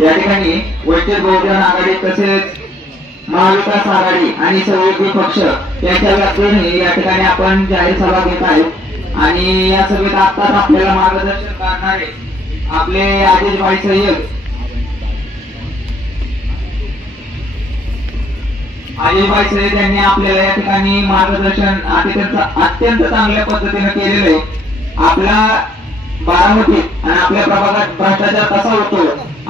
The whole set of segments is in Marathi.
या ठिकाणी वंचित बहुजन आघाडी तसेच महाविकास आघाडी आणि सहयोगी पक्ष यांच्या व्याप्तीने या ठिकाणी आपण जाहीर सभा घेत आहोत आणि या सभेत आत्ताच आपल्याला मार्गदर्शन करणारे आपले आदेशभाई सय्यद यांनी आपल्याला या ठिकाणी मार्गदर्शन अत्यंत चांगल्या पद्धतीने केलेलं आहे। आपला बारामती आणि आपल्या प्रभागात भ्रष्टाचार कसा होतो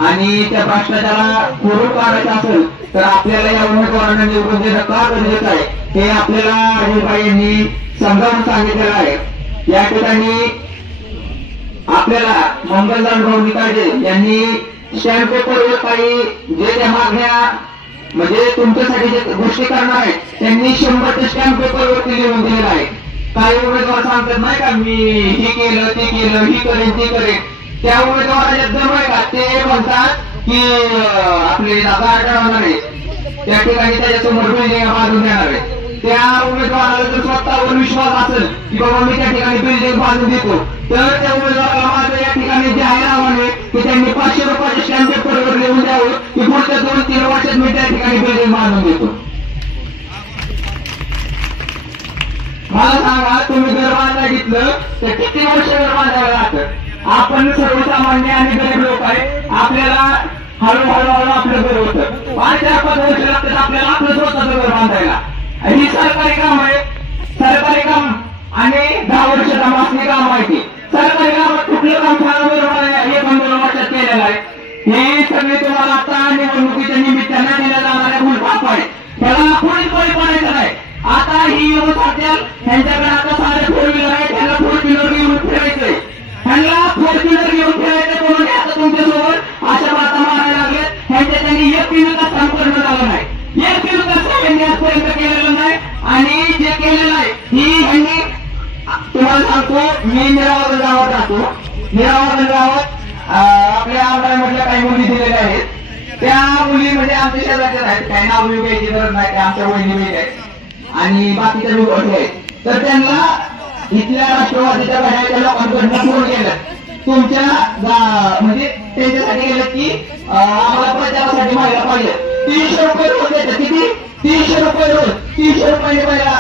आणि त्या भ्रष्टाचाराला खोडून काढायचा असेल तर आपल्याला या उमेदवारांना निवडून देणं का गरजेचं आहे हे आपल्याला आदेशभाई यांनी समजावून सांगितलेलं आहे। या ठिकाणी आपल्याला मंगलदान निकाळजे यांनी स्टॅम्प पेपरवर काही जे त्या मागण्या म्हणजे तुमच्यासाठी जे गोष्टी करणार आहेत त्यांनी 100 स्टॅम्प पेपरवरती लिहून दिलेला आहे। काही उमेदवार सांगतात नाही का मी हे केलं ते केलं ही करेन ते करेन, त्या उमेदवाराच्या दम आहे का ते म्हणतात की आपले दादा अडवणार आहे त्या ठिकाणी त्याच्यासमोर बिल्डिंग बांधून देणार आहे। त्या उमेदवाराला जर स्वतःवर विश्वास असेल की बाबा मी त्या ठिकाणी बिल्डिंग बांधून देतो तर त्या उमेदवाराला माझं या ठिकाणी जाहीर आव्हान आहे की त्यांनी 500 रुपयाचे स्टॅम्प पेपरवर लिहून द्यावं की पुढच्या 2-3 वर्षात मी त्या ठिकाणी बिल्डिंग बांधून देतो। मला सांगा तुम्ही घर बांधायला घेतलं तर किती वर्ष घर बांधायला लागतं? आपण सर्वसामान्य आणि गरीब लोक आहे, आपल्याला हळूहळू आपलं घर होतं 5-4-5 वर्ष लागतात आपल्याला आपलं स्वतःचं घर बांधायला। ही सरकारी काम आहे, सरकारी काम आणि 10 वर्षाचा मासनी काम आहे ते सरकारी कामात कुठलं काम छान बरोबर आहे हे 15 वर्षात केलेलं आहे। हे सगळे तुम्हाला आता निवडणुकीच्या निमित्तानं दिल्या जाणाऱ्या भूलपाप आहे, त्याला कोणीच बळी पडायचं नाही। आता ही युवकांच्या त्यांच्याकडे आता सारे 4 व्हीलर आहे, त्यांना 4 व्हीलर घेऊन फिरायचंय, त्यांना 4 व्हीलर घेऊन फिरायचं म्हणून आता तुमच्यासोबत अशा बाता मारायला लागल्यात। ह्यांच्या त्यांनी एक विकास काम करणं झालं नाही, एक विकास यांनी आजपर्यंत केलेलं नाही आणि जे केलेलं आहे ही ह्यांनी तुम्हाला सांगतो। मी निरावरण गावात राहतो, निरावरण गावात आपल्या आमदारांमधल्या काही मुली दिलेल्या आहेत, त्या मुली म्हणजे आमच्या शेजारच्या आहेत, काही नाव घ्यायची गरज नाही, त्या आमच्या वहिनी आहेत आणि बाकीच्या लोक आहेत। तर त्यांना इथल्या राष्ट्रवादीच्या घड्याच्या लोकांकडनं फोन केलं तुमच्या म्हणजे त्यांच्यासाठी गेलं की आम्हाला प्रचारासाठी व्हायला पाहिजे 300 रुपये रोज देतात। किती? 300 रुपये रोज, 300 रुपये पहिला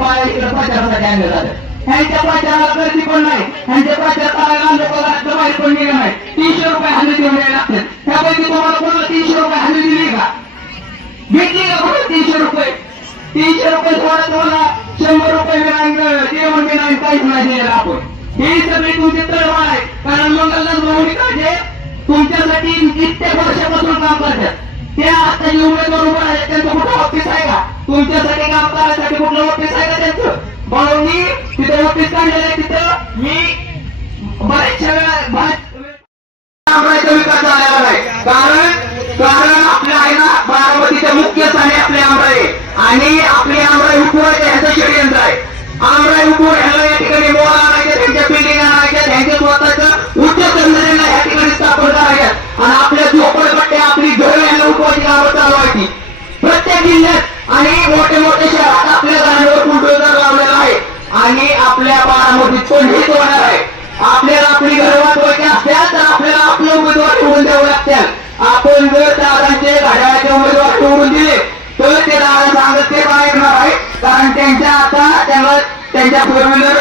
बाया इकडे प्रचारासाठी आणलं जातं। ह्यांच्या प्रचाराला गर्दी पण नाही, ह्यांच्या प्रचार करायला लोकांना बाहेर पण निघत नाही, 300 रुपये हल्ली देऊन द्यायला लागतात। त्यापैकी तुम्हाला कोणाला 300 रुपये हल्ली दिली का? भेटली का कोणाला 300 रुपये? 300 रुपये सोडा तुम्हाला 100 रुपये मिळालं, जेवण मिळालं, काहीच नाही दिलेलं आपण। हे सगळे तुमचे तळमळ आहे, कारण मंगलदान निकाळजे तुमच्यासाठी कित्येक वर्षापासून काम करतात। त्या आता जे उमेदवार उभं आहेत त्यांचं कुठं ऑफिस आहे का? तुमच्यासाठी काम करायसाठी कुठलं ऑफिस आहे का त्यांचं? म्हणून तिथे ऑफिस काढलेलं आहे, तिथं मी बऱ्याचशा वेळा विकास झालेला नाही, कारण आपल्या आहे ना बारामतीच्या मुख्य स्थानी आपले आमराई आणि आपले आमराई उठवायचे ह्याचं षडयंत्र आहे। आमराई उठवून ह्याला या ठिकाणी मोळ आणायचे, त्यांच्या बिल्डिंग आणायच्या, त्यांच्या स्वतःचं उद्योग धंद्यांना ह्या ठिकाणी स्थापन करायच्यात आणि आपल्या झोपडपट्ट्या आपली घरं ह्याला उठवायची कामं चालवायची। प्रत्येक जिल्ह्यात आणि मोठे मोठे शहरात आपल्या घरांवर बुलडोझर लावलेला आहे आणि आपल्या बारामतीत पण हेच होणार आहे। आपल्याला आपली घरं वाचवायची असल्यास तर आपल्याला आपले उमेदवार निवडून द्यावे लागतील। आपण जर दादांचे घड्याळाचे उमेदवार निवडून दिले तर ते दादा सांगत ते ऐकणार आहे, कारण त्यांच्या आता त्यांना त्यांच्या 4 व्हीलर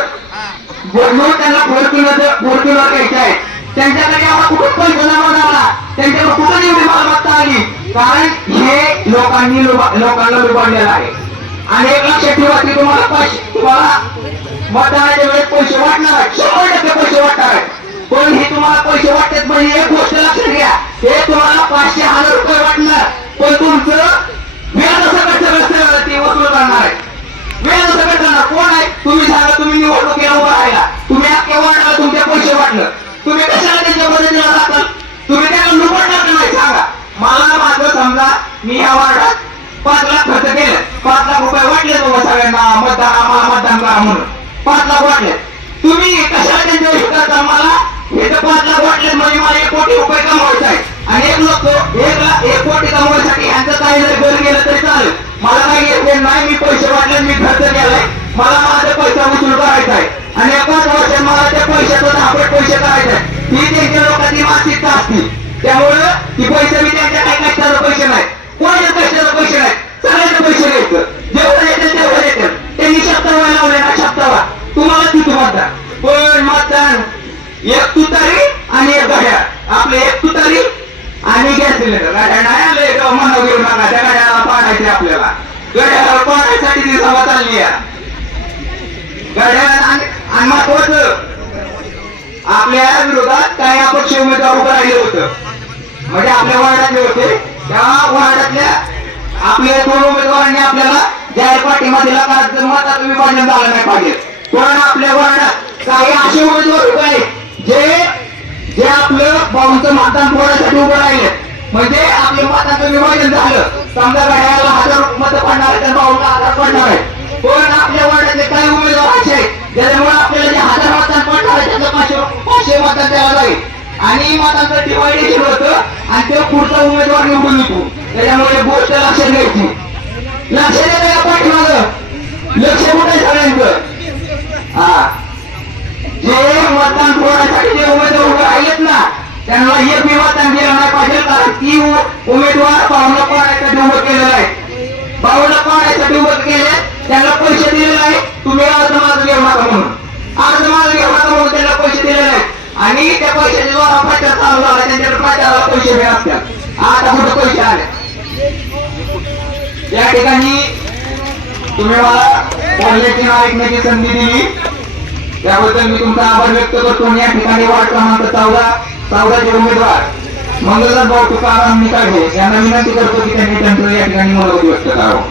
बनवून त्यांना 4 व्हीलर घ्यायचे आहे। त्यांच्याकडे आम्हाला कुठं पैसा जमा झाला, त्यांच्याकडे कुठं एवढी मालमत्ता आली, कारण हे लोकांना लुबाडलेलं आहे। आणि एक लक्षात ठेवा की तुम्हाला मतदानाच्या वेळेस पैसे वाटणार आहेत, 100% पैसे वाटणार आहेत, पण हे तुम्हाला पैसे वाटतात म्हणजे एक गोष्ट लक्षात घ्या, हे तुम्हाला 500-1000 रुपये वाटणार, पण तुमचं व्याज सगळं ते वसूल करणार आहे। व्याज सगळं करणार कोण आहे? तुम्ही सांगा, तुम्ही निवडणुकीला उभा राहिला, तुम्ही अख्ख्या वाटला तुमचे पैसे वाटलं, तुम्ही कशाला त्यांच्या मदतीला जाताल? तुम्ही त्यांना लुबाडणार का नाही सांगा मला? माझं समजा मी ह्या वार्डात 5 लाख खर्च केलं, 5 लाख रुपये वाटले तुम्हाला सगळ्यांना मतदान करा म्हणून 5 लाख वाटले, तुम्ही कशाला त्यांच्या विश्वासात मला हे तर 5 लाख वाटले म्हणजे मला 1 कोटी रुपये कमवायचे आहे आणि 1 कोटी कमवायसाठी ह्यांचं काही जर घर गेलं तरी चालेल, मला काही घेतले नाही, मी पैसे वाटले, मी खर्च केलाय, मला माझा पैसा वसूल करायचा आहे आणि 5 वर्षात मला त्या पैशाचं 10 पट पैसे करायचे आहे। ही त्यांच्या लोकांची मानसिकता असते, त्यामुळं ती पैसे बी त्यांच्या काही कष्टाचे पैसे नाहीत, कोणाच्या कष्टाचे पैसे नाहीत, सगळ्यांचे पैसे घ्यायचं. जेवढं येतील तेवढं येतील. त्यांनी शब्दावा लावले ना, शब्दावा तुम्हाला तिथं मतदान. पण मतदान एक तुतारी आणि एक गाड्या. आपले एक तुतारी आणि गॅस सिलेंडर. गाड्या नाही आले मनावर घेऊ नका, त्या गाड्याला पाडायचे आपल्याला. गाड्याला पाडायसाठी ती सभा चालली आहे. गाड्या आणि महत्वाचं आपल्या विरोधात काही अपक्ष उमेदवार उभं राहिले होतं, म्हणजे आपल्या वार्डातले होते. त्या वार्डातल्या आपल्या 2 उमेदवारांनी आपल्याला जाहीर पाठिंबा दिला, कारण मताचं विभाजन झालं नाही पाहिजे. पण आपल्या वार्डात काही असे उमेदवार उभे आहेत जे आपलं भाऊंचं मतदान फोडण्यासाठी उभं राहिले. म्हणजे आपल्या मताचं विभाजन झालं, समजा घड्याळाला 1000 मतं पडणार आहे तर भाऊला 1000 पडणार आहे. पण आपल्या वार्डातले काही उमेदवार असे आहेत ज्याच्यामुळे आपल्याला जे 1000 मतदान पडणार आहे त्याचं 500 मतदान द्यावं लागेल. आणि मतांचं डिवायडेशन होतं आणि ते पुढचा उमेदवार निवडून येतो. त्याच्यामुळे गोष्ट लक्षात घ्यायची. लक्ष द्या या पाठीमागं, लक्ष कुठे सगळ्यांचं. जे मतदान फोडण्यासाठी जे उमेदवार उभे राहिलेत ना, त्यांना एक बी मतदान दिलं नाही पाहिजे, कारण ती उमेदवार भावना पाहण्यासाठी उभं केलेलं आहे. भावना पाहण्यासाठी उभं केले, त्यांना पैसे दिले नाही. तुम्ही अर्ज माझं घेऊ नका म्हणून, अर्ज माझं घेऊ नका म्हणून त्यांना पैसे दिले नाहीत. आणि त्या पैशाच्या द्वारा प्रचार चालू झाला, त्यांच्याकडे प्रचाराला पैसे मिळत असतात. आता कुठे पैसे आले. या ठिकाणी तुम्ही मला बोलण्याची ऐकण्याची संधी दिली, त्याबद्दल मी तुमचा आभार व्यक्त करतो. या ठिकाणी वार्ड क्रमांक 14चे उमेदवार मंगलदास भाऊ तुकाराम निकाळजे यांना विनंती करतो की त्यांनी त्यांचं या ठिकाणी मनोगत व्यक्त करावं.